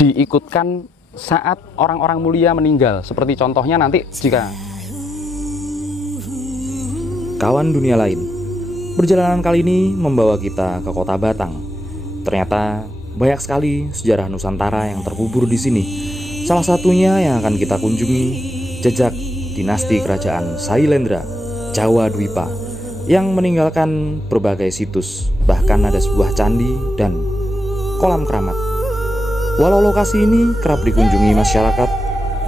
diikutkan saat orang-orang mulia meninggal, seperti contohnya nanti jika Kawan dunia lain. Perjalanan kali ini membawa kita ke kota Batang. Ternyata banyak sekali sejarah Nusantara yang terkubur di sini. Salah satunya yang akan kita kunjungi, jejak dinasti kerajaan Sailendra, Jawa Dwipa, yang meninggalkan berbagai situs, bahkan ada sebuah candi dan kolam keramat. Walau lokasi ini kerap dikunjungi masyarakat,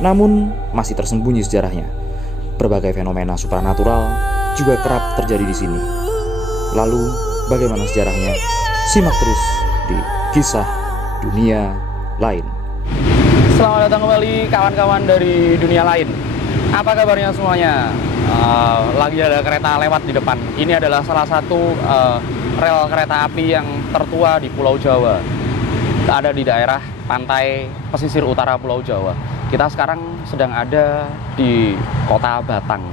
namun masih tersembunyi sejarahnya. Berbagai fenomena supranatural juga kerap terjadi di sini. Lalu, bagaimana sejarahnya? Simak terus di Kisah Dunia Lain. Selamat datang kembali kawan-kawan dari dunia lain. Apa kabarnya semuanya? Lagi ada kereta lewat di depan. Ini adalah salah satu rel kereta api yang tertua di Pulau Jawa. Ada di daerah pantai pesisir utara Pulau Jawa. Kita sekarang sedang ada di kota Batang.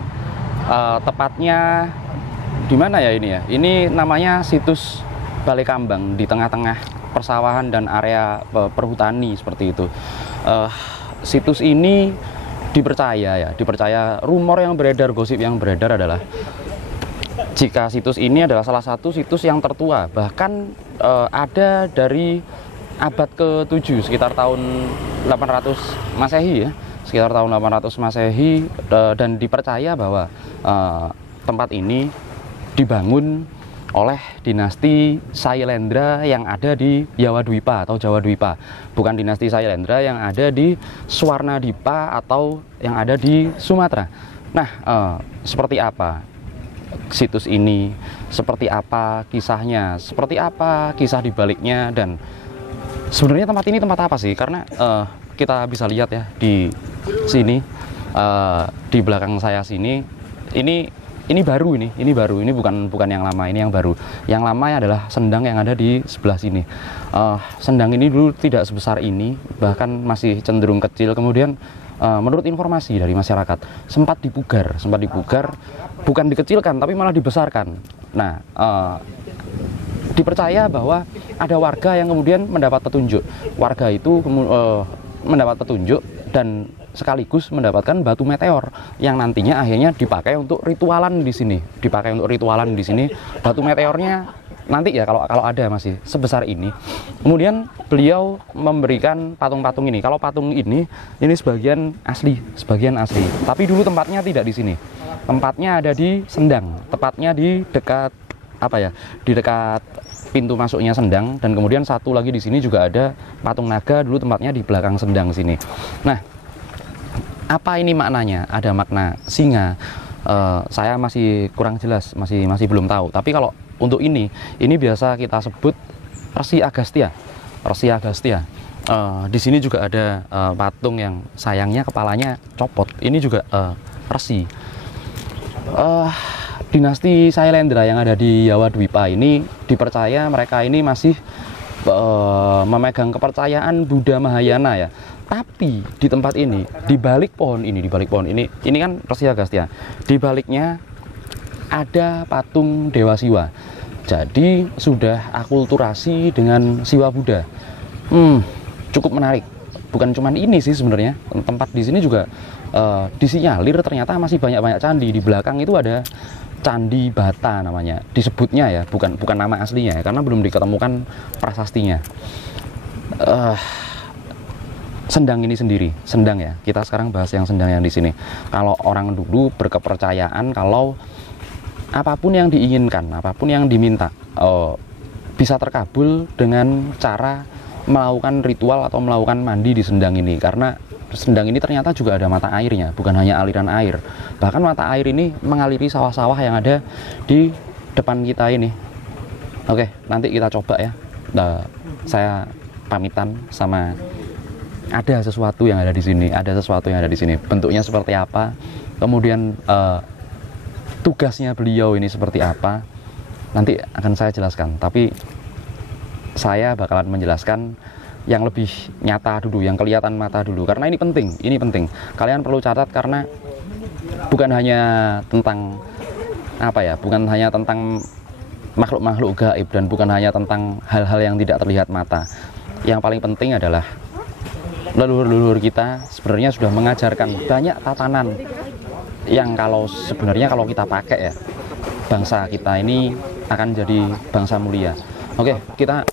Tepatnya di mana ya ini ya? Ini namanya situs Balekambang, di tengah-tengah persawahan dan area perhutani seperti itu. Situs ini dipercaya rumor yang beredar, gosip yang beredar adalah jika situs ini adalah salah satu situs yang tertua, bahkan ada dari abad ke-7 sekitar tahun 800 Masehi ya. Sekitar tahun 800 Masehi, dan dipercaya bahwa tempat ini dibangun oleh dinasti Sailendra yang ada di Jawa Dwipa atau Jawa Dwipa, bukan dinasti Sailendra yang ada di Swarnadipa atau yang ada di Sumatera. Nah, seperti apa situs ini, seperti apa kisahnya, seperti apa kisah di baliknya, dan sebenarnya tempat ini tempat apa sih? Karena kita bisa lihat ya di sini, di belakang saya sini, ini baru, ini bukan yang lama, ini yang baru. Yang lama adalah sendang yang ada di sebelah sini. Sendang ini dulu tidak sebesar ini, bahkan masih cenderung kecil. Kemudian menurut informasi dari masyarakat sempat dipugar, bukan dikecilkan tapi malah dibesarkan. Nah, dipercaya bahwa ada warga yang kemudian mendapat petunjuk. Warga itu mendapat petunjuk dan sekaligus mendapatkan batu meteor yang nantinya akhirnya dipakai untuk ritualan di sini. Batu meteornya nanti ya kalau ada masih sebesar ini. Kemudian beliau memberikan patung-patung ini. Kalau patung ini sebagian asli. Tapi dulu tempatnya tidak di sini. Tempatnya ada di Sendang, tepatnya di dekat di dekat pintu masuknya Sendang, dan kemudian satu lagi di sini juga ada patung naga, dulu tempatnya di belakang Sendang sini. Nah, apa ini maknanya? Ada makna singa. Saya masih kurang jelas, masih belum tahu. Tapi kalau untuk ini biasa kita sebut Resi Agastya. Di sini juga ada patung yang sayangnya kepalanya copot. Ini juga resi. Dinasti Sailendra yang ada di Jawa Dwipa ini dipercaya mereka ini masih memegang kepercayaan Buddha Mahayana ya. Tapi di tempat ini, di balik pohon ini kan Resi Agastya. Di baliknya ada patung Dewa Siwa. Jadi sudah akulturasi dengan Siwa Buddha. Cukup menarik. Bukan cuman ini sih sebenarnya. Tempat di sini juga disinyalir ternyata masih banyak candi. Di belakang itu ada Candi Bata namanya, disebutnya ya, bukan nama aslinya ya, karena belum diketemukan prasastinya. Sendang ini sendiri, Sendang ya. Kita sekarang bahas yang Sendang yang di sini. Kalau orang dulu berkepercayaan kalau apapun yang diinginkan, apapun yang diminta, bisa terkabul dengan cara melakukan ritual atau melakukan mandi di Sendang ini. Karena Sendang ini ternyata juga ada mata airnya, bukan hanya aliran air. Bahkan mata air ini mengaliri sawah-sawah yang ada di depan kita ini. Oke, nanti kita coba ya. Saya pamitan sama ada sesuatu yang ada di sini. Bentuknya seperti apa? Kemudian tugasnya beliau ini seperti apa? Nanti akan saya jelaskan. Tapi saya bakalan menjelaskan yang lebih nyata dulu, yang kelihatan mata dulu, karena ini penting. Kalian perlu catat karena bukan hanya tentang bukan hanya tentang makhluk-makhluk gaib dan bukan hanya tentang hal-hal yang tidak terlihat mata. yang paling penting adalah leluhur-leluhur kita sebenarnya sudah mengajarkan banyak tatanan yang sebenarnya kalau kita pakai ya, bangsa kita ini akan jadi bangsa mulia. Oke, kita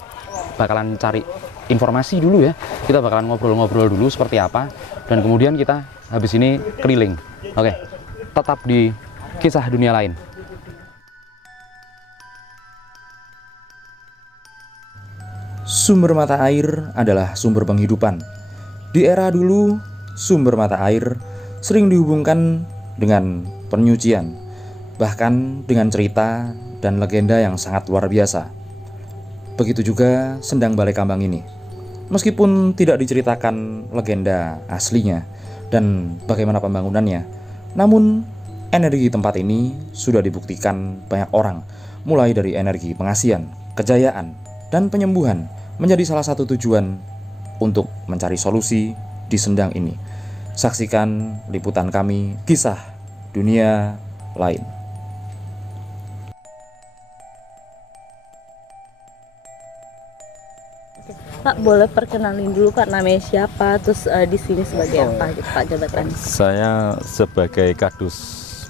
bakalan cari informasi dulu ya, kita bakalan ngobrol-ngobrol dulu seperti apa, dan kemudian kita habis ini keliling. Oke, tetap di Kisah Dunia Lain. Sumber mata air adalah sumber penghidupan. Di era dulu, sumber mata air sering dihubungkan dengan penyucian, bahkan dengan cerita dan legenda yang sangat luar biasa. Begitu juga Sendang Balai Kambang ini. Meskipun tidak diceritakan legenda aslinya dan bagaimana pembangunannya, namun energi tempat ini sudah dibuktikan banyak orang, mulai dari energi pengasihan, kejayaan, dan penyembuhan menjadi salah satu tujuan untuk mencari solusi di Sendang ini. Saksikan liputan kami, Kisah Dunia Lain. Pak, boleh perkenalin dulu Pak, namanya siapa, terus di sini sebagai apa gitu Pak jabatannya? Saya sebagai Kadus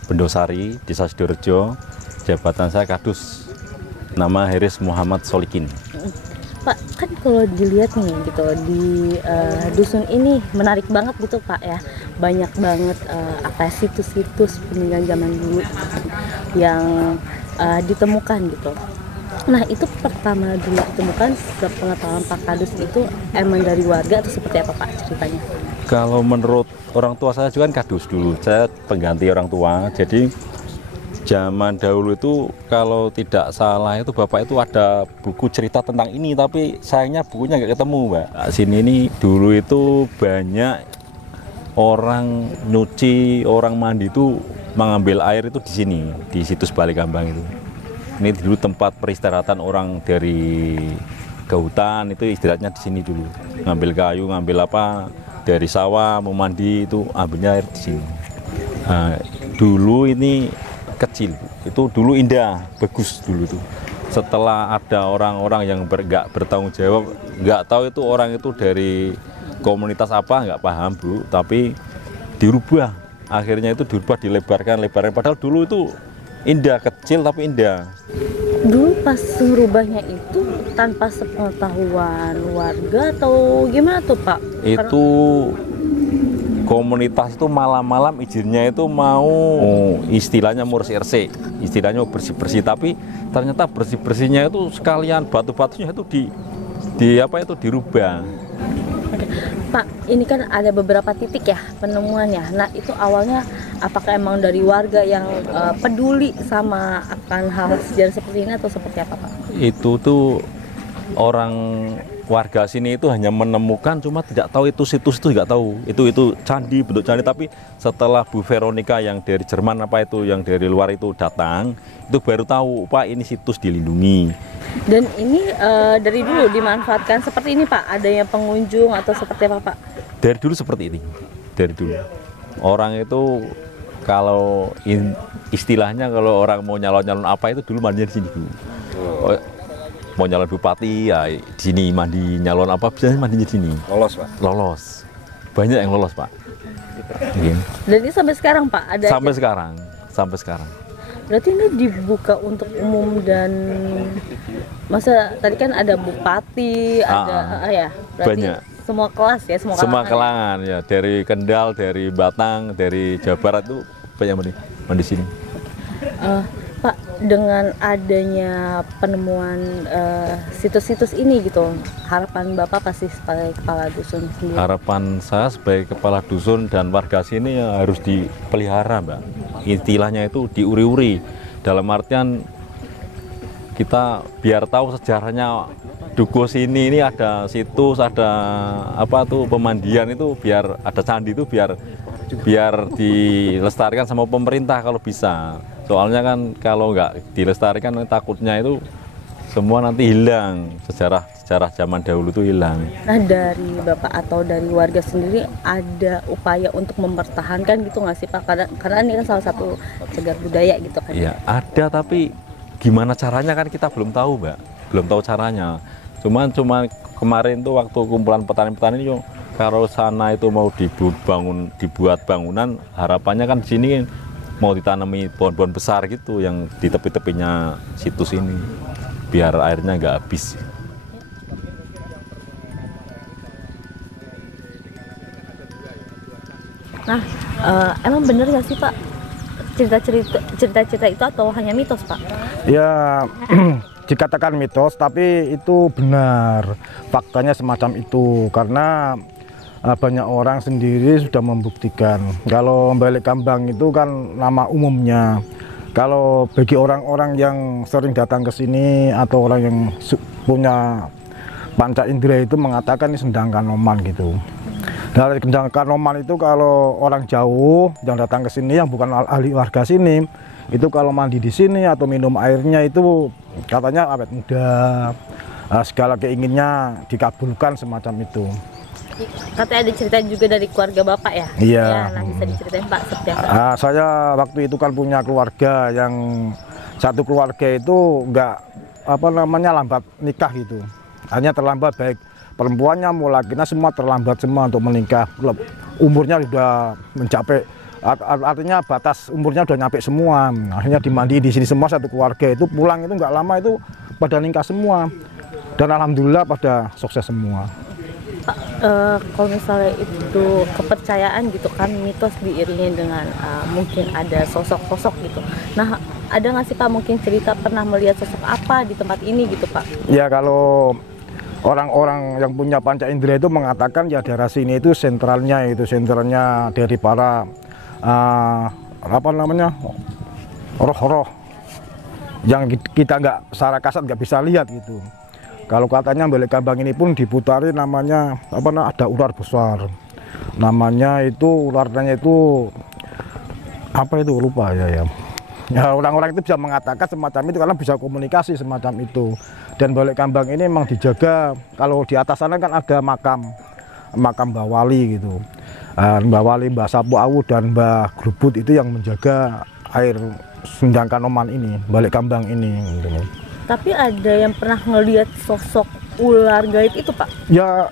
Bendosari Desa Sidorejo, jabatan saya Kadus, nama Heris Muhammad Solikin. Pak, kan kalau dilihat nih gitu di dusun ini menarik banget gitu Pak ya, banyak banget apa situs-situs peninggalan zaman dulu yang ditemukan gitu. Nah, itu pertama dulu ditemukan sepengetahuan Pak Kadus itu emang dari warga atau seperti apa Pak ceritanya? Kalau menurut orang tua saya juga kan Kadus dulu, saya pengganti orang tua. Jadi zaman dahulu itu kalau tidak salah itu Bapak itu ada buku cerita tentang ini, tapi sayangnya bukunya nggak ketemu Mbak. Nah, sini ini dulu itu banyak orang nyuci, orang mandi itu mengambil air itu di sini, di situs Balai Kambang itu. Ini dulu tempat peristirahatan orang dari ke hutan, itu istirahatnya di sini dulu. Ngambil kayu, ngambil apa dari sawah, mau mandi itu ambilnya air di sini. Nah, dulu ini kecil, itu dulu indah, bagus dulu tuh. Setelah ada orang-orang yang nggak bertanggung jawab, nggak tahu itu orang itu dari komunitas apa, nggak paham Bu, tapi dirubah. Akhirnya itu dirubah, dilebarkan. Padahal dulu itu indah, kecil tapi indah. Dulu pas merubahnya itu tanpa sepengetahuan warga atau gimana tuh Pak? Itu komunitas itu malam-malam izinnya itu mau istilahnya ngurus RC, istilahnya bersih-bersih, tapi ternyata bersih-bersihnya itu sekalian batu-batunya itu dirubah. Oke. Pak, ini kan ada beberapa titik ya penemuannya. Nah, itu awalnya apakah emang dari warga yang peduli sama akan hal sejarah seperti ini atau seperti apa Pak? Itu tuh orang warga sini itu hanya menemukan, cuma tidak tahu itu situs, itu nggak tahu itu candi, bentuk candi. Tapi setelah Bu Veronica yang dari Jerman apa itu yang dari luar itu datang, itu baru tahu Pak ini situs dilindungi. Dan ini dari dulu dimanfaatkan seperti ini Pak, adanya pengunjung atau seperti apa Pak? Dari dulu seperti ini, dari dulu orang itu kalau istilahnya kalau orang mau nyalon-nyalon apa itu dulu mandinya di sini dulu. Mau nyalon bupati ya di sini, mandi nyalon apa biasanya mandinya di sini. Lolos Pak? Lolos, banyak yang lolos Pak. Dan ini sampai sekarang Pak ada? Sampai sekarang. Berarti ini dibuka untuk umum dan masa tadi kan ada bupati, ada ya. Berarti banyak. Semua kelas ya, semua kalangan ya, dari Kendal, dari Batang, dari Jawa Barat itu banyak mandi sini. Pak, dengan adanya penemuan situs-situs ini gitu, harapan Bapak pasti sebagai kepala dusun sendiri? Harapan saya sebagai kepala dusun dan warga sini ya harus dipelihara Mbak. Istilahnya itu diuri-uri, dalam artian kita biar tahu sejarahnya Dukuh sini ini ada situs, ada apa tuh pemandian itu, biar ada candi itu biar dilestarikan sama pemerintah kalau bisa. Soalnya kan kalau nggak dilestarikan takutnya itu semua nanti hilang, sejarah zaman dahulu itu hilang. Nah, dari Bapak atau dari warga sendiri ada upaya untuk mempertahankan gitu nggak sih Pak? Karena ini kan salah satu cagar budaya gitu kan. Iya, ada, tapi gimana caranya kan kita belum tahu Mbak, belum tahu caranya. Cuma kemarin tuh waktu kumpulan petani-petani itu kalau sana itu mau dibuat bangunan, harapannya kan di sini mau ditanami pohon-pohon besar gitu yang di tepi-tepinya situs ini biar airnya nggak habis. Nah, emang bener nggak sih Pak cerita-cerita itu atau hanya mitos Pak? Ya, dikatakan mitos, tapi itu benar. Faktanya semacam itu, karena banyak orang sendiri sudah membuktikan. Kalau Balik Kambang itu kan nama umumnya. Kalau bagi orang-orang yang sering datang ke sini atau orang yang punya panca indera itu mengatakan ini Sendang Kanoman gitu. Dari Sendang Kanoman itu kalau orang jauh yang datang ke sini yang bukan ahli warga sini, itu kalau mandi di sini atau minum airnya itu katanya awet muda, segala keinginannya dikabulkan semacam itu. Katanya ada cerita juga dari keluarga Bapak ya? Iya. Ya, nah bisa diceritain Pak seperti apa? Saya waktu itu kan punya keluarga yang satu keluarga itu nggak lambat nikah gitu. Hanya terlambat baik perempuannya mau lakinya semua terlambat semua untuk menikah. Umurnya sudah mencapai, artinya batas umurnya sudah nyampe semua. Akhirnya dimandi di sini semua satu keluarga itu pulang itu nggak lama itu pada nikah semua. Dan alhamdulillah pada sukses semua. Pak, kalau misalnya itu kepercayaan gitu kan, mitos diiringi dengan mungkin ada sosok-sosok gitu. Nah, ada nggak sih Pak mungkin cerita pernah melihat sosok apa di tempat ini gitu Pak? Ya kalau orang-orang yang punya panca indera itu mengatakan ya daerah sini itu sentralnya dari para roh-roh yang kita nggak secara kasat nggak bisa lihat gitu. Kalau katanya Balik Kambang ini pun diputari namanya ada ular besar. Namanya itu ularnya itu apa itu lupa ya. Ya orang-orang itu bisa mengatakan semacam itu karena bisa komunikasi semacam itu. Dan Balik Kambang ini memang dijaga, kalau di atas sana kan ada makam Mbah Wali gitu. Mbah Wali, Mbah Sapu Awu dan Mbah Grubut itu yang menjaga air Sendang Kanoman ini, Balik Kambang ini gitu. Tapi ada yang pernah ngelihat sosok ular gaib itu Pak? Ya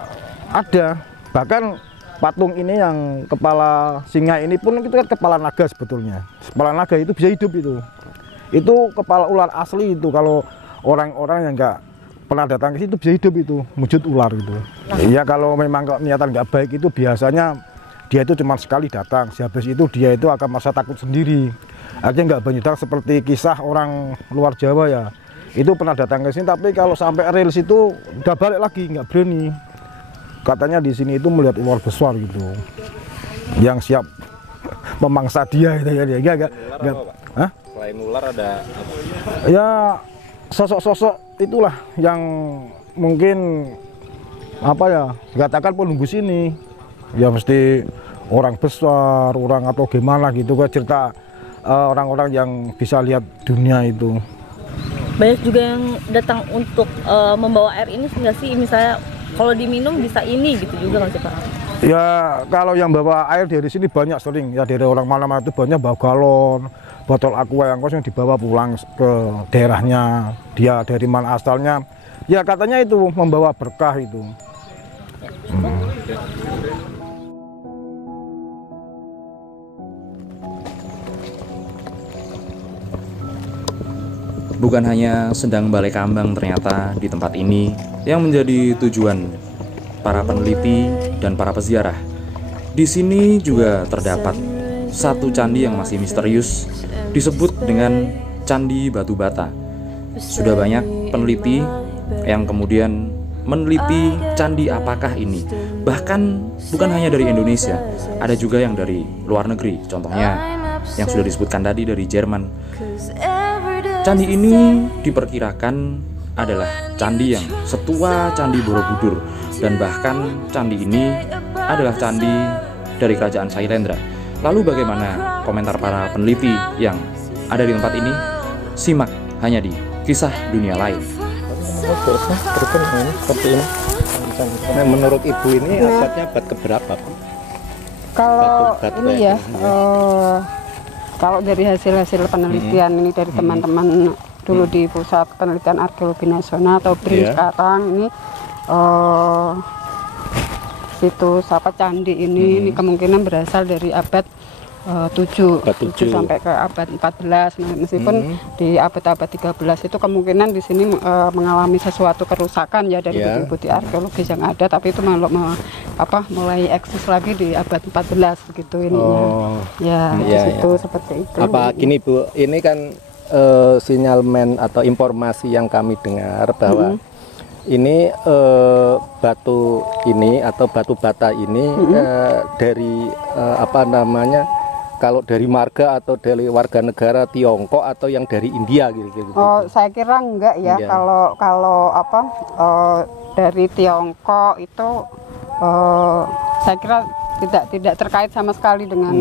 ada, bahkan patung ini yang kepala singa ini pun itu kan kepala naga sebetulnya. Kepala naga itu bisa hidup itu. Itu kepala ular asli itu, kalau orang-orang yang nggak pernah datang ke situ bisa hidup itu, wujud ular itu. Iya kalau memang niatan nggak baik itu biasanya dia itu cuma sekali datang, habis itu dia itu akan merasa takut sendiri. Artinya nggak banyak seperti kisah orang luar Jawa ya. Itu pernah datang ke sini, tapi kalau sampai real situ udah balik lagi, nggak berani. Katanya di sini itu melihat ular besar gitu, yang siap memangsa dia itu ya. Hah? Selain ular ada Ya sosok-sosok itulah yang mungkin dikatakan penunggu sini. Ya mesti orang besar, orang atau gimana gitu kan, cerita orang-orang yang bisa lihat dunia itu. Banyak juga yang datang untuk membawa air ini nggak sih, misalnya kalau diminum bisa ini gitu juga nggak sih Pak? Ya kalau yang bawa air dari sini banyak sering ya, dari orang mana-mana itu banyak bawa galon, botol aqua yang kosong dibawa pulang ke daerahnya, dia dari mana asalnya. Ya katanya itu membawa berkah itu. Bukan hanya Sendang Balik Kambang ternyata di tempat ini yang menjadi tujuan para peneliti dan para peziarah. Di sini juga terdapat satu candi yang masih misterius, disebut dengan Candi Batu Bata. Sudah banyak peneliti yang kemudian meneliti candi apakah ini. Bahkan bukan hanya dari Indonesia, ada juga yang dari luar negeri. Contohnya yang sudah disebutkan tadi dari Jerman. Candi ini diperkirakan adalah candi yang setua Candi Borobudur, dan bahkan candi ini adalah candi dari kerajaan Sailendra. Lalu bagaimana komentar para peneliti yang ada di tempat ini? Simak hanya di Kisah Dunia Lain. Seperti ini. Menurut Ibu ini abadnya abad keberapa? Kalau Batu ini ya, kalau dari hasil-hasil penelitian ini dari teman-teman dulu di Pusat Penelitian Arkeologi Nasional atau BRIN sekarang ini situs apa candi ini kemungkinan berasal dari abad 7 sampai ke abad 14. Meskipun di abad-abad 13 itu kemungkinan di sini mengalami sesuatu kerusakan ya dari bukti-bukti arkeologis yang ada, tapi itu mulai eksis lagi di abad 14 begitu ininya. Di situ seperti itu. Apa gini Bu, ini kan sinyalmen atau informasi yang kami dengar bahwa ini batu ini atau batu bata ini dari apa namanya, kalau dari marga atau dari warga negara Tiongkok atau yang dari India gitu. Oh, saya kira enggak ya. Kalau dari Tiongkok itu saya kira tidak terkait sama sekali dengan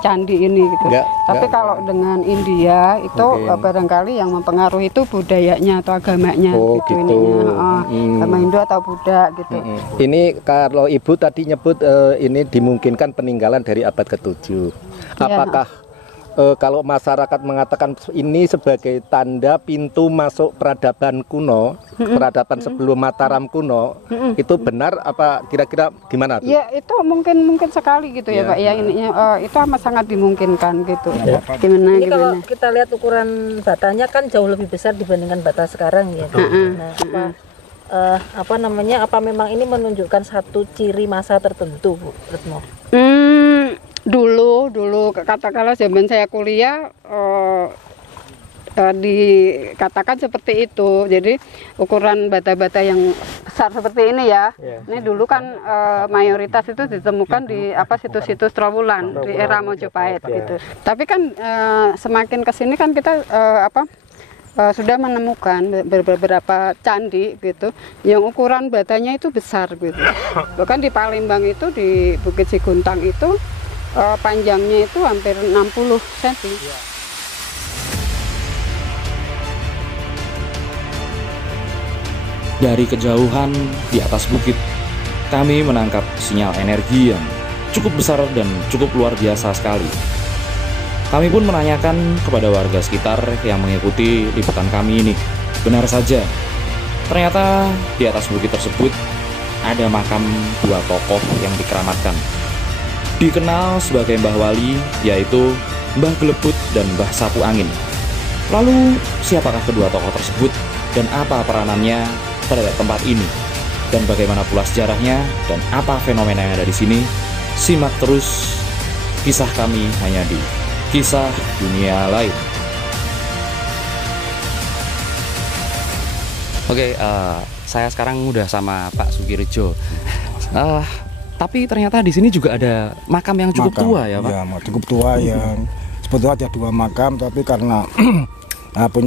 candi ini gitu. Tapi kalau dengan India itu barangkali yang mempengaruhi itu budayanya atau agamanya gitu. Ininya agama Hindu atau Buddha gitu. Ini kalau Ibu tadi nyebut ini dimungkinkan peninggalan dari abad ke-7. Apakah kalau masyarakat mengatakan ini sebagai tanda pintu masuk peradaban kuno, peradaban sebelum Mataram kuno, itu benar apa kira-kira gimana tuh? Ya itu mungkin sekali gitu ya Pak. Ya ini itu amat sangat dimungkinkan gitu. Gimana? Kalau kita lihat ukuran batanya kan jauh lebih besar dibandingkan bata sekarang ya. Nah, apa namanya? Apa memang ini menunjukkan satu ciri masa tertentu, Bu Retno? Dulu katakanlah zaman saya kuliah dikatakan seperti itu. Jadi ukuran bata-bata yang besar seperti ini ya. Ini dulu kan mayoritas itu ditemukan di situs-situs Trowulan di era Mojopahit gitu. Tapi kan semakin kesini kan kita sudah menemukan beberapa candi gitu yang ukuran batanya itu besar gitu. Bahkan di Palembang itu di Bukit Siguntang itu panjangnya itu hampir 60 cm. Dari kejauhan di atas bukit, kami menangkap sinyal energi yang cukup besar dan cukup luar biasa sekali. Kami pun menanyakan kepada warga sekitar yang mengikuti liputan kami ini. Benar saja, ternyata di atas bukit tersebut ada makam dua tokoh yang dikeramatkan. Dikenal sebagai Mbah Wali, yaitu Mbah Gelebut dan Mbah Sapu Angin. Lalu, siapakah kedua tokoh tersebut dan apa peranannya terhadap tempat ini? Dan bagaimana pula sejarahnya dan apa fenomena yang ada di sini? Simak terus kisah kami hanya di Kisah Dunia Lain. Oke, saya sekarang udah sama Pak Sugirejo. Tapi ternyata di sini juga ada makam yang cukup tua ya Pak? Ya, cukup tua yang sebetulnya ada dua makam, tapi karena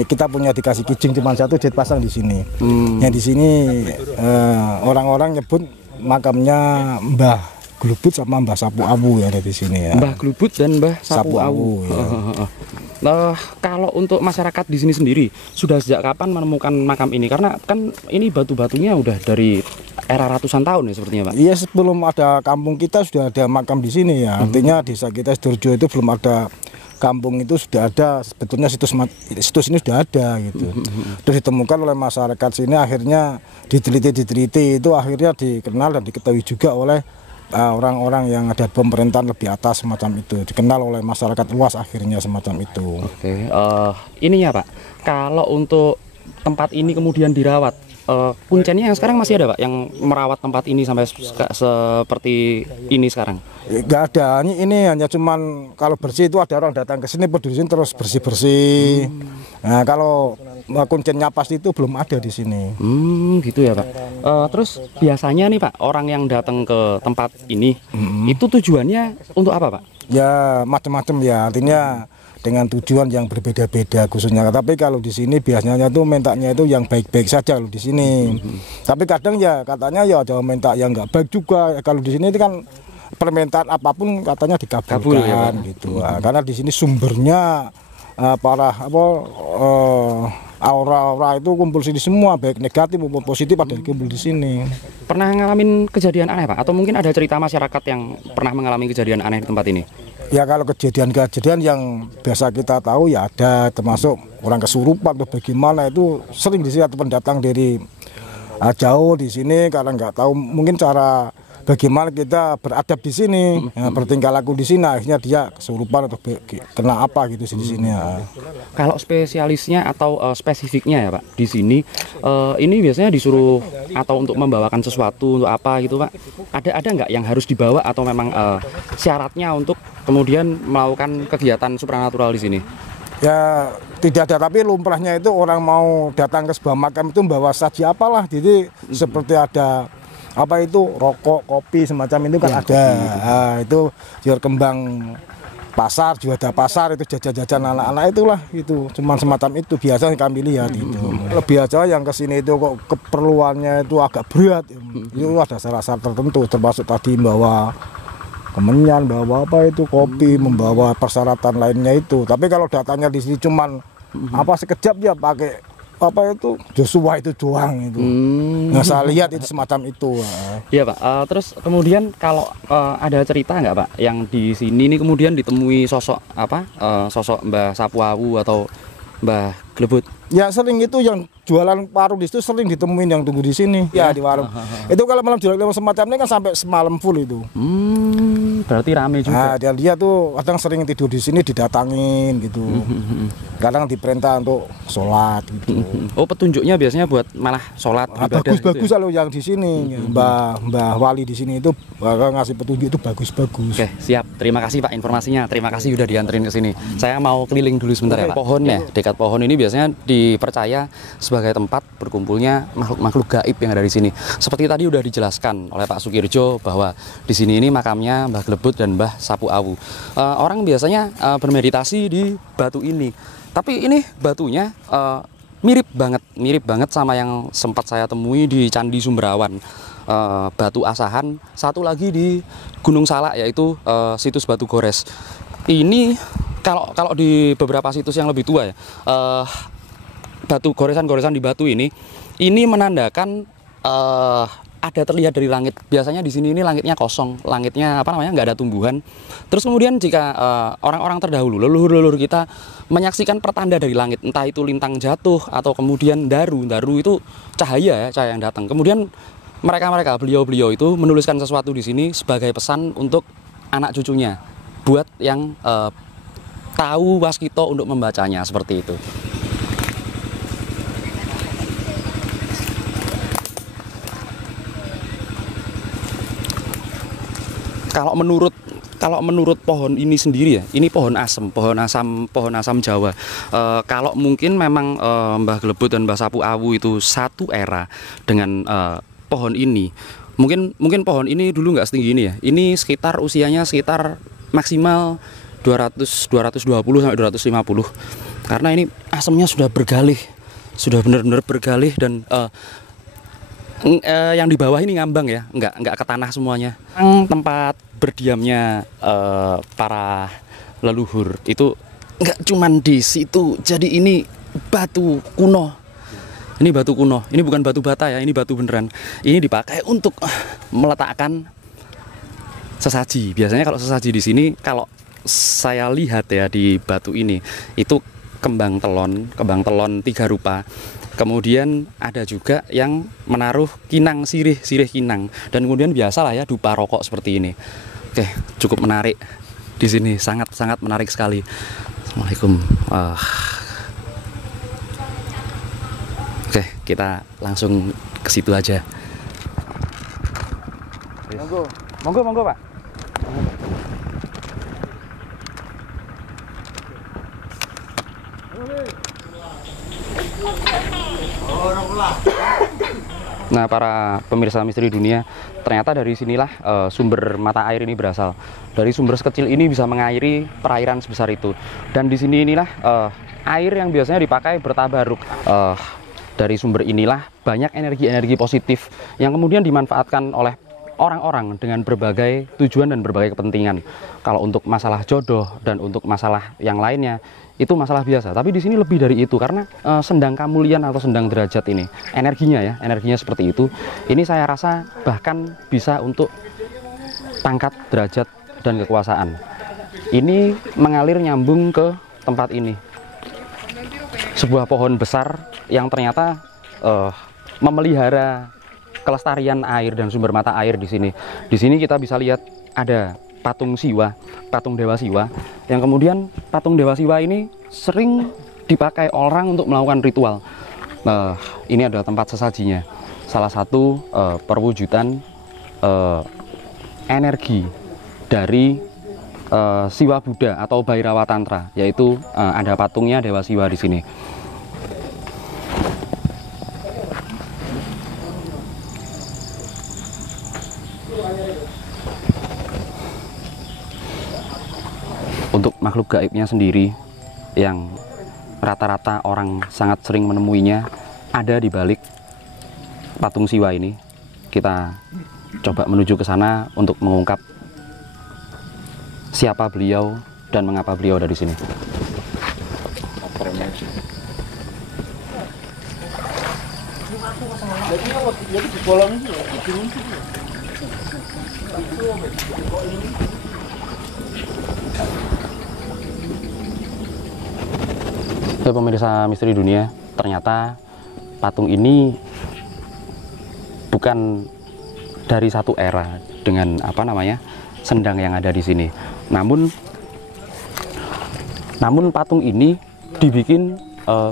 kita punya dikasih kijing cuma satu, dipasang di sini. Yang di sini orang-orang nyebut makamnya Mbah Gelebut sama Mbah Sapu Awu ya, ada di sini ya. Mbah Gelebut dan Mbah Sapu Awu. Ya. Nah, kalau untuk masyarakat di sini sendiri sudah sejak kapan menemukan makam ini? Karena kan ini batu-batunya udah dari era ratusan tahun ya sepertinya Pak. Iya, sebelum ada kampung kita sudah ada makam di sini ya. Artinya desa kita Sidoarjo itu belum ada kampung, itu sudah ada sebetulnya situs ini sudah ada gitu. Terus ditemukan oleh masyarakat sini, akhirnya diteliti itu akhirnya dikenal dan diketahui juga oleh orang-orang yang ada pemerintahan lebih atas semacam itu, dikenal oleh masyarakat luas akhirnya semacam itu. Oke, ininya Pak, kalau untuk tempat ini kemudian dirawat, kuncennya yang sekarang masih ada Pak yang merawat tempat ini sampai seperti ini sekarang? Enggak ada, ini hanya cuman kalau bersih itu ada orang datang ke sini peduli terus bersih-bersih. Nah, kalau kuncennya pasti itu belum ada di sini. Gitu ya Pak. Terus biasanya nih Pak, orang yang datang ke tempat ini itu tujuannya untuk apa Pak? Ya macam-macam ya, artinya dengan tujuan yang berbeda-beda khususnya. Tapi kalau di sini biasanya tuh mintanya itu yang baik-baik saja kalau di sini. Tapi kadang ya katanya ya ada minta yang nggak baik juga. Kalau di sini itu kan permintaan apapun katanya dikabulkan ya, gitu. Karena di sini sumbernya aura-aura itu kumpul sini semua, baik negatif maupun positif ada kumpul di sini. Pernah ngalamin kejadian aneh Pak? Atau mungkin ada cerita masyarakat yang pernah mengalami kejadian aneh di tempat ini? Ya kalau kejadian-kejadian yang biasa kita tahu ya ada, termasuk orang kesurupan atau bagaimana itu sering di sini, atau pendatang dari jauh di sini karena nggak tahu mungkin cara bagaimana kita beradab di sini, bertingkah laku di sini, akhirnya dia kesurupan atau kena apa gitu di sini. Ya. Kalau spesialisnya atau spesifiknya ya Pak, di sini ini biasanya disuruh atau untuk membawakan sesuatu untuk apa gitu Pak? Ada nggak yang harus dibawa atau memang syaratnya untuk kemudian melakukan kegiatan supranatural di sini? Ya tidak ada, tapi lumrahnya itu orang mau datang ke sebuah makam itu membawa saji apalah, jadi seperti ada apa itu rokok, kopi semacam itu kan ada. Nah, itu jual kembang pasar, juga ada pasar itu jajan-jajan anak-anak itulah itu. Cuman semacam itu biasa kami lihat itu. Lebih aja yang kesini itu kok keperluannya itu agak berat. Itu ada syarat-syarat tertentu termasuk tadi membawa kemenyan, bawa apa itu kopi, membawa persyaratan lainnya itu. Tapi kalau datanya di sini cuman apa sekejap ya pakai apa itu Joshua itu doang itu. Nah, saya lihat itu semacam itu. Iya Pak. Terus kemudian kalau ada cerita nggak Pak yang di sini ini kemudian ditemui sosok apa? Sosok Mbah Sapu Awu atau Mbah Glebut? Ya sering itu yang jualan warung di situ sering ditemuin yang tunggu di sini. Ya di warung. Itu kalau malam jualan semacam ini kan sampai semalam full itu. Berarti rame juga. Nah, dia tuh kadang sering tidur di sini didatangin gitu. Kadang diperintah untuk sholat gitu. Oh, petunjuknya biasanya buat malah sholat ibadah. Bagus-bagus gitu ya? Kalau yang di sini, Mbah Wali di sini itu bakal ngasih petunjuk itu bagus-bagus. Oke, siap. Terima kasih Pak informasinya. Terima kasih udah dianterin ke sini. Saya mau keliling dulu sebentar ya Pak. Pohonnya, dekat pohon ini biasanya dipercaya sebagai tempat berkumpulnya makhluk-makhluk gaib yang ada di sini. Seperti tadi udah dijelaskan oleh Pak Sukirjo bahwa di sini ini makamnya Mbah Glebut dan Mbah Sapu Awu. Orang biasanya bermeditasi di batu ini. Tapi ini batunya mirip banget sama yang sempat saya temui di Candi Sumberawan. Batu Asahan, satu lagi di Gunung Salak yaitu situs Batu Gores. Ini kalau di beberapa situs yang lebih tua ya, batu goresan di batu ini menandakan ada terlihat dari langit. Biasanya di sini ini langitnya kosong, langitnya nggak ada tumbuhan. Terus kemudian jika orang-orang terdahulu, leluhur kita menyaksikan pertanda dari langit, entah itu lintang jatuh atau kemudian daru itu cahaya yang datang. Kemudian beliau itu menuliskan sesuatu di sini sebagai pesan untuk anak cucunya, buat yang tahu waskito untuk membacanya seperti itu. Kalau menurut pohon ini sendiri ya, ini pohon asam Jawa. Kalau mungkin memang Mbah Glebut dan Mbah Sapu Awu itu satu era dengan pohon ini. Mungkin pohon ini dulu nggak setinggi ini ya. Ini usianya sekitar maksimal 220 sampai 250. Karena ini asamnya sudah bergalih, sudah benar-benar bergalih dan yang di bawah ini ngambang ya, nggak ke tanah semuanya. Tempat berdiamnya para leluhur itu nggak cuman di situ. Jadi ini batu kuno. Ini batu kuno. Ini bukan batu bata ya, ini batu beneran. Ini dipakai untuk meletakkan sesaji. Biasanya kalau sesaji di sini, kalau saya lihat ya di batu ini itu kembang telon 3 rupa. Kemudian ada juga yang menaruh kinang, sirih kinang, dan kemudian biasalah ya dupa rokok seperti ini. Oke, cukup menarik di sini, sangat menarik sekali. Assalamualaikum. Oke, kita langsung ke situ aja. Monggo Pak. Nah, para pemirsa Misteri Dunia, ternyata dari sinilah sumber mata air ini berasal. Dari sumber sekecil ini bisa mengairi perairan sebesar itu. Dan di sini inilah air yang biasanya dipakai bertabaruk. Dari sumber inilah banyak energi-energi positif yang kemudian dimanfaatkan oleh orang-orang dengan berbagai tujuan dan berbagai kepentingan. Kalau untuk masalah jodoh dan untuk masalah yang lainnya itu masalah biasa. Tapi di sini lebih dari itu karena sendang kamulian atau sendang derajat ini energinya seperti itu. Ini saya rasa bahkan bisa untuk pangkat, derajat dan kekuasaan. Ini mengalir nyambung ke tempat ini. Sebuah pohon besar yang ternyata memelihara kelestarian air dan sumber mata air di sini. Di sini kita bisa lihat ada patung Siwa, patung Dewa Siwa, yang kemudian patung Dewa Siwa ini sering dipakai orang untuk melakukan ritual. Ini adalah tempat sesajinya, salah satu perwujudan energi dari Siwa Buddha atau Bhairawa Tantra, yaitu ada patungnya Dewa Siwa di sini. Untuk makhluk gaibnya sendiri yang rata-rata orang sangat sering menemuinya ada di balik patung Siwa ini. Kita coba menuju ke sana untuk mengungkap siapa beliau dan mengapa beliau ada di sini. Pemirsa Misteri Dunia, ternyata patung ini bukan dari satu era dengan sendang yang ada di sini. Namun patung ini dibikin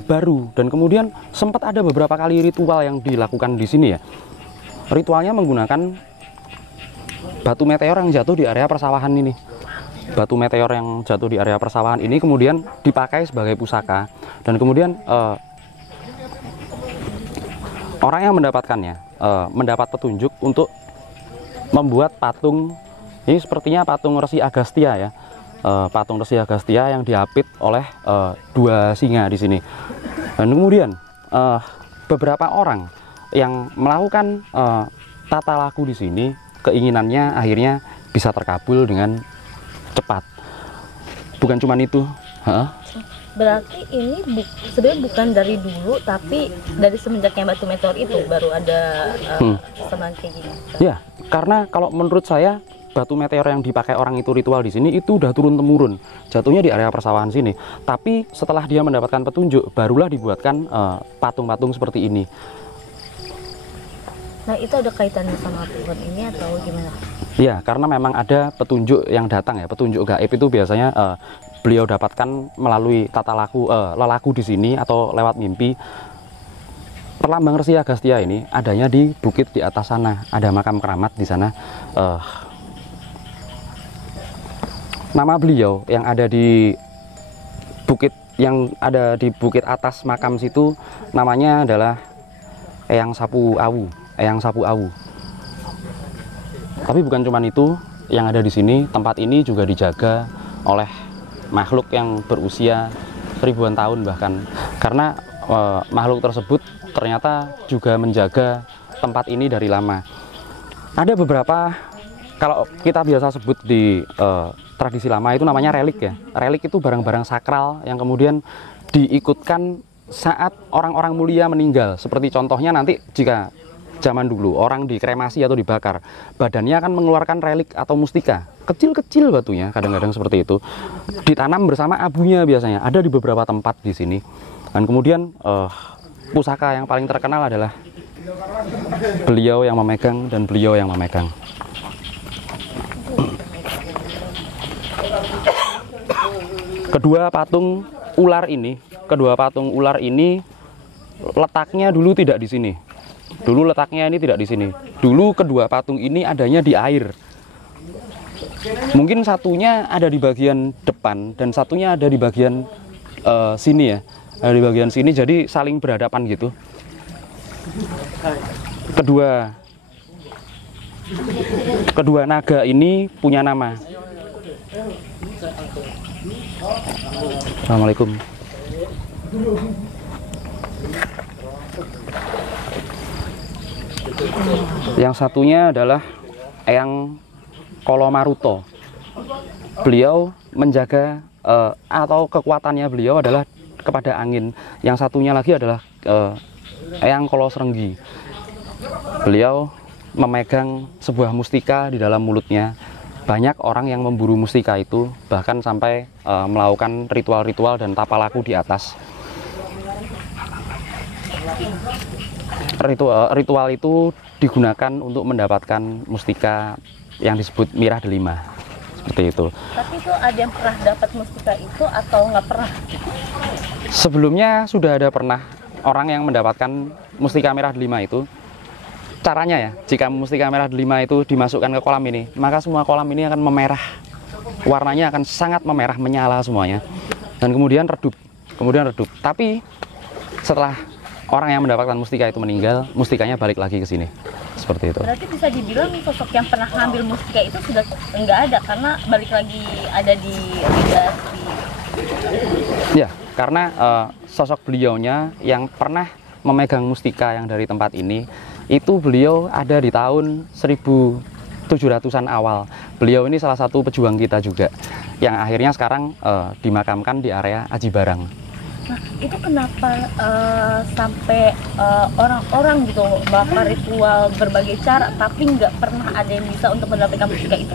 baru, dan kemudian sempat ada beberapa kali ritual yang dilakukan di sini ya. Ritualnya menggunakan batu meteor yang jatuh di area persawahan ini. Batu meteor yang jatuh di area persawahan ini kemudian dipakai sebagai pusaka, dan kemudian orang yang mendapatkannya mendapat petunjuk untuk membuat patung ini. Sepertinya patung Resi Agastya ya, patung Resi Agastya yang diapit oleh dua singa di sini. Dan kemudian beberapa orang yang melakukan tata laku di sini, keinginannya akhirnya bisa terkabul dengan cepat. Bukan cuma itu. Berarti ini sebenarnya bukan dari dulu, tapi dari semenjaknya batu meteor itu baru ada kesamaan kayak gini. Ya, karena kalau menurut saya batu meteor yang dipakai orang itu ritual di sini itu udah turun temurun, jatuhnya di area persawahan sini. Tapi setelah dia mendapatkan petunjuk, barulah dibuatkan patung-patung seperti ini. Nah, itu ada kaitannya sama pohon ini atau gimana? Ya, karena memang ada petunjuk yang datang ya, petunjuk gaib itu biasanya beliau dapatkan melalui tata laku lelaku di sini atau lewat mimpi. Perlambang Resi Agastya ini adanya di bukit di atas sana, ada makam keramat di sana. Nama beliau yang ada di bukit atas makam situ namanya adalah Eyang Sapu Awu. Tapi bukan cuma itu yang ada di sini, tempat ini juga dijaga oleh makhluk yang berusia ribuan tahun bahkan, karena makhluk tersebut ternyata juga menjaga tempat ini dari lama. Ada beberapa, kalau kita biasa sebut di tradisi lama itu namanya relik ya. Relik itu barang-barang sakral yang kemudian diikutkan saat orang-orang mulia meninggal. Seperti contohnya nanti jika zaman dulu orang dikremasi atau dibakar, badannya akan mengeluarkan relik atau mustika kecil-kecil, batunya kadang-kadang seperti itu, ditanam bersama abunya biasanya ada di beberapa tempat di sini. Dan kemudian pusaka yang paling terkenal adalah beliau yang memegang dan beliau yang memegang. Kedua patung ular ini letaknya dulu tidak di sini. Dulu letaknya ini tidak di sini. Dulu kedua patung ini adanya di air. Mungkin satunya ada di bagian depan dan satunya ada di bagian sini ya. Ada di bagian sini, jadi saling berhadapan gitu. Kedua naga ini punya nama. Assalamualaikum. Yang satunya adalah Eyang Kolomaruto. Beliau menjaga atau kekuatannya beliau adalah kepada angin. Yang satunya lagi adalah Eyang Kolosrenggi. Beliau memegang sebuah mustika di dalam mulutnya. Banyak orang yang memburu mustika itu, bahkan sampai melakukan ritual-ritual dan tapa laku di atas. Ritual itu digunakan untuk mendapatkan mustika yang disebut Mirah Delima, seperti itu. Tapi itu ada yang pernah dapat mustika itu atau nggak pernah? Sebelumnya sudah ada pernah orang yang mendapatkan mustika Mirah Delima itu. Caranya ya, jika mustika Mirah Delima itu dimasukkan ke kolam ini, maka semua kolam ini akan memerah. Warnanya akan sangat memerah, menyala semuanya. Dan kemudian redup. Tapi setelah orang yang mendapatkan mustika itu meninggal, mustikanya balik lagi ke sini. Seperti itu. Berarti bisa dibilang sosok yang pernah ngambil mustika itu sudah nggak ada karena balik lagi ada di lidah. Ya, karena sosok beliaunya yang pernah memegang mustika yang dari tempat ini, itu beliau ada di tahun 1700-an awal. Beliau ini salah satu pejuang kita juga, yang akhirnya sekarang dimakamkan di area Aji Barang. Nah, itu kenapa sampai orang-orang gitu melakukan ritual berbagai cara, tapi nggak pernah ada yang bisa untuk mendapatkan mustika itu?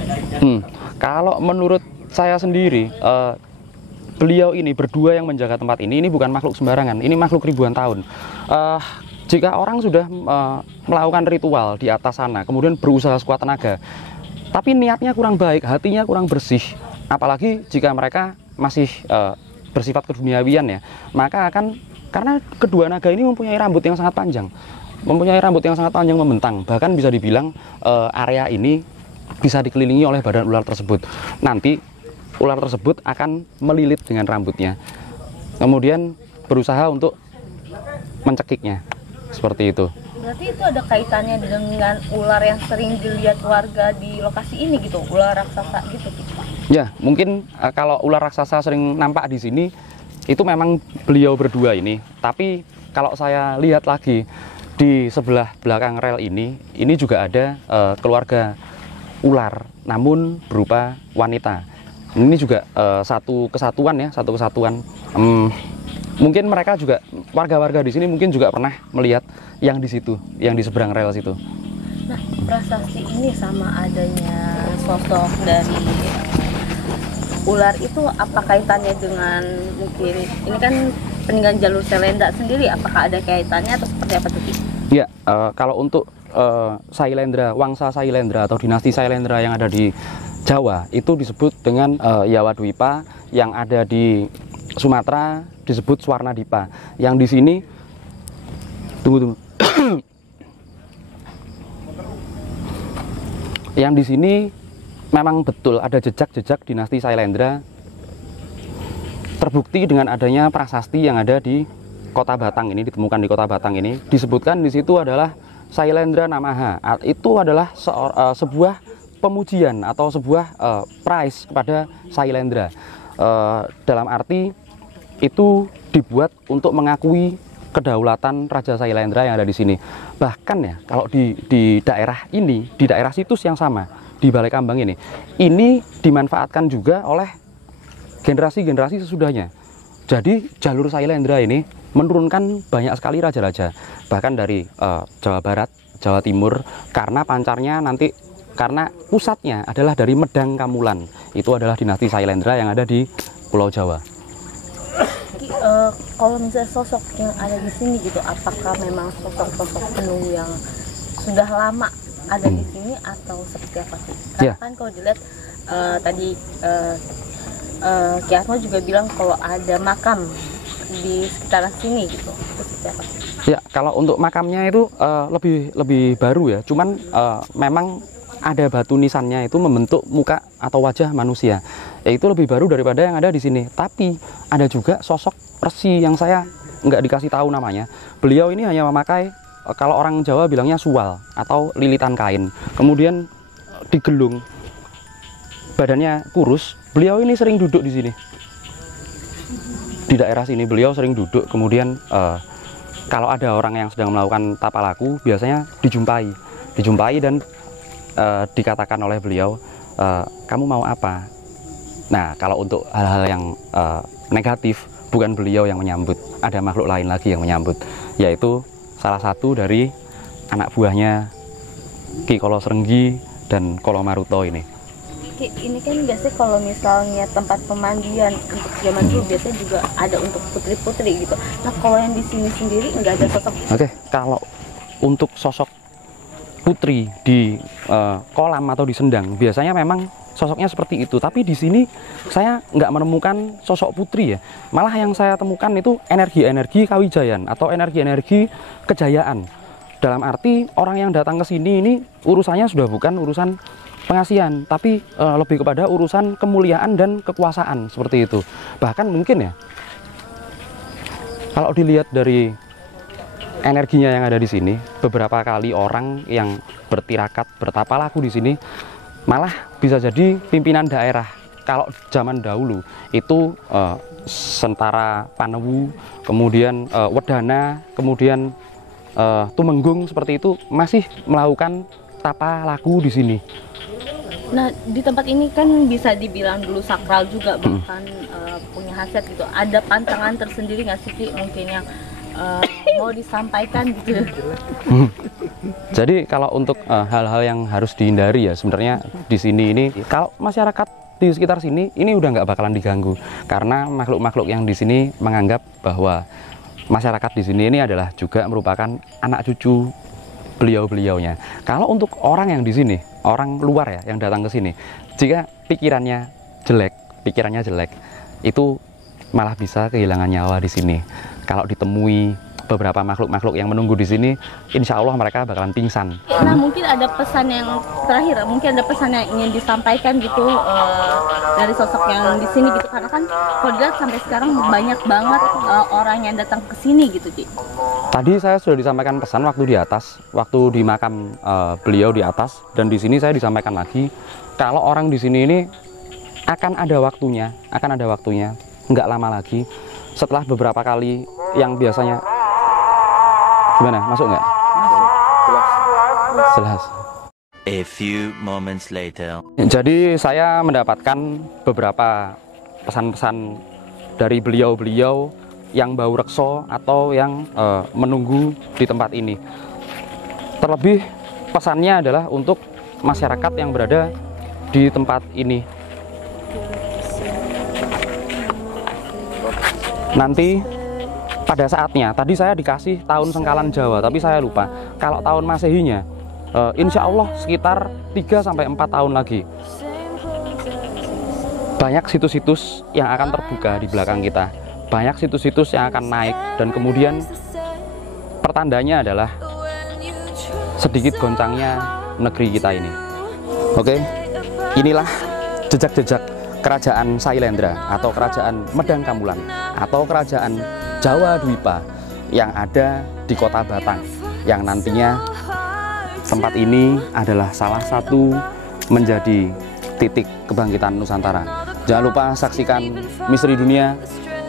Kalau menurut saya sendiri, beliau ini berdua yang menjaga tempat ini bukan makhluk sembarangan, ini makhluk ribuan tahun. Jika orang sudah melakukan ritual di atas sana, kemudian berusaha sekuat tenaga, tapi niatnya kurang baik, hatinya kurang bersih, apalagi jika mereka masih bersifat keduniawian ya, maka akan, karena kedua naga ini mempunyai rambut yang sangat panjang, membentang, bahkan bisa dibilang area ini bisa dikelilingi oleh badan ular tersebut. Nanti ular tersebut akan melilit dengan rambutnya, kemudian berusaha untuk mencekiknya. Seperti itu. Berarti itu ada kaitannya dengan ular yang sering dilihat warga di lokasi ini gitu, ular raksasa gitu. Ya, mungkin kalau ular raksasa sering nampak di sini, itu memang beliau berdua ini. Tapi kalau saya lihat lagi di sebelah belakang rel ini juga ada keluarga ular, namun berupa wanita. Ini juga satu kesatuan. Mungkin mereka juga, warga-warga di sini mungkin juga pernah melihat yang di situ, yang di seberang rel situ. Nah, prasasti ini sama adanya sosok dari ular itu apa kaitannya dengan mungkin ini kan peninggalan jalur Sailendra sendiri, apakah ada kaitannya atau seperti apa tuh? Ya, kalau untuk Sailendra, Wangsa Sailendra atau dinasti Sailendra yang ada di Jawa itu disebut dengan Yawadwipa, yang ada di Sumatera disebut Swarnadipa. Yang di sini tunggu. Yang di sini memang betul ada jejak-jejak dinasti Sailendra, terbukti dengan adanya prasasti yang ada di Kota Batang ini, ditemukan di Kota Batang ini. Disebutkan di situ adalah Sailendra Namaha. Itu adalah sebuah pemujian atau sebuah prize kepada Sailendra. Dalam arti itu dibuat untuk mengakui kedaulatan Raja Sailendra yang ada di sini. Bahkan ya, kalau di daerah ini, di daerah situs yang sama, di Balai Kambang ini dimanfaatkan juga oleh generasi-generasi sesudahnya. Jadi jalur Sailendra ini menurunkan banyak sekali raja-raja, bahkan dari Jawa Barat, Jawa Timur, karena pancarnya nanti, karena pusatnya adalah dari Medang Kamulan. Itu adalah dinasti Sailendra yang ada di Pulau Jawa. Kalau misalnya sosok yang ada di sini gitu, apakah memang sosok-sosok penuh yang sudah lama ada di sini atau seperti apa sih? Karena kan kalau dilihat tadi Ki Asma juga bilang kalau ada makam di sekitaran sini gitu, itu seperti apa? Ya, kalau untuk makamnya itu lebih baru ya, cuman memang ada batu nisannya itu membentuk muka atau wajah manusia. Ya, itu lebih baru daripada yang ada di sini. Tapi ada juga sosok Resi yang saya nggak dikasih tahu namanya. Beliau ini hanya memakai, kalau orang Jawa bilangnya suwal atau lilitan kain, kemudian digelung, badannya kurus. Beliau ini sering duduk di sini, di daerah sini beliau sering duduk. Kemudian kalau ada orang yang sedang melakukan tapalaku, biasanya dijumpai dan dikatakan oleh beliau, kamu mau apa? Nah, kalau untuk hal-hal yang negatif, bukan beliau yang menyambut, ada makhluk lain lagi yang menyambut, yaitu salah satu dari anak buahnya Ki Kolo Srenggi dan Kolo Maruto ini. Ini kan biasanya kalau misalnya tempat pemandian untuk zaman dulu biasanya juga ada untuk putri-putri gitu. Nah, kalau yang di sini sendiri nggak ada sosok. Oke, kalau untuk sosok putri di kolam atau di sendang, biasanya memang sosoknya seperti itu. Tapi di sini saya nggak menemukan sosok putri ya. Malah yang saya temukan itu energi-energi Kawijayan atau energi-energi kejayaan. Dalam arti orang yang datang ke sini ini urusannya sudah bukan urusan pengasihan, tapi lebih kepada urusan kemuliaan dan kekuasaan seperti itu. Bahkan mungkin ya, kalau dilihat dari energinya yang ada di sini, beberapa kali orang yang bertirakat, bertapa laku di sini malah bisa jadi pimpinan daerah. Kalau zaman dahulu itu Sentara Panewu, kemudian Wedana, kemudian Tumenggung seperti itu masih melakukan tapa laku di sini. Nah, di tempat ini kan bisa dibilang dulu sakral juga, bahkan punya khasiat gitu. Ada pantangan tersendiri nggak sih, Ki, mungkin yang mau disampaikan gitu? Jadi kalau untuk hal-hal yang harus dihindari ya, sebenarnya di sini ini kalau masyarakat di sekitar sini ini udah nggak bakalan diganggu, karena makhluk-makhluk yang di sini menganggap bahwa masyarakat di sini ini adalah juga merupakan anak cucu beliau-beliaunya. Kalau untuk orang yang di sini, orang luar ya yang datang ke sini, jika pikirannya jelek, itu malah bisa kehilangan nyawa di sini. Kalau ditemui beberapa makhluk-makhluk yang menunggu di sini, insya Allah mereka bakalan pingsan. Nah, mungkin ada pesan yang terakhir, mungkin ada pesan yang ingin disampaikan gitu dari sosok yang di sini gitu, karena kan kalau dilihat sampai sekarang banyak banget orang yang datang ke sini gitu, Ci. Tadi saya sudah disampaikan pesan waktu di atas, waktu di makam beliau di atas, dan di sini saya disampaikan lagi kalau orang di sini ini akan ada waktunya, nggak lama lagi setelah beberapa kali yang biasanya gimana, masuk nggak? Jelas. A few moments later. Jadi saya mendapatkan beberapa pesan-pesan dari beliau-beliau yang bau rekso atau yang menunggu di tempat ini. Terlebih pesannya adalah untuk masyarakat yang berada di tempat ini. Nanti pada saatnya, tadi saya dikasih tahun Sengkalan Jawa, tapi saya lupa. Kalau tahun Masehinya, insya Allah sekitar 3-4 tahun lagi. Banyak situs-situs yang akan terbuka di belakang kita. Banyak situs-situs yang akan naik, dan kemudian pertandanya adalah sedikit goncangnya negeri kita ini. Oke, inilah jejak-jejak kerajaan Sailendra atau kerajaan Medang Kamulan atau kerajaan Jawa Dwipa yang ada di kota Batang, yang nantinya tempat ini adalah salah satu menjadi titik kebangkitan Nusantara. Jangan lupa saksikan Misteri Dunia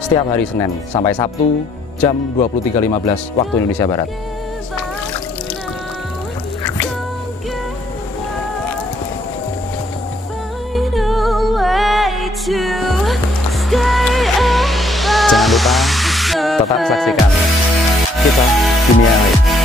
setiap hari Senin sampai Sabtu jam 23.15 waktu Indonesia Barat. Jangan lupa tetap saksikan Kisah Dunia Lain.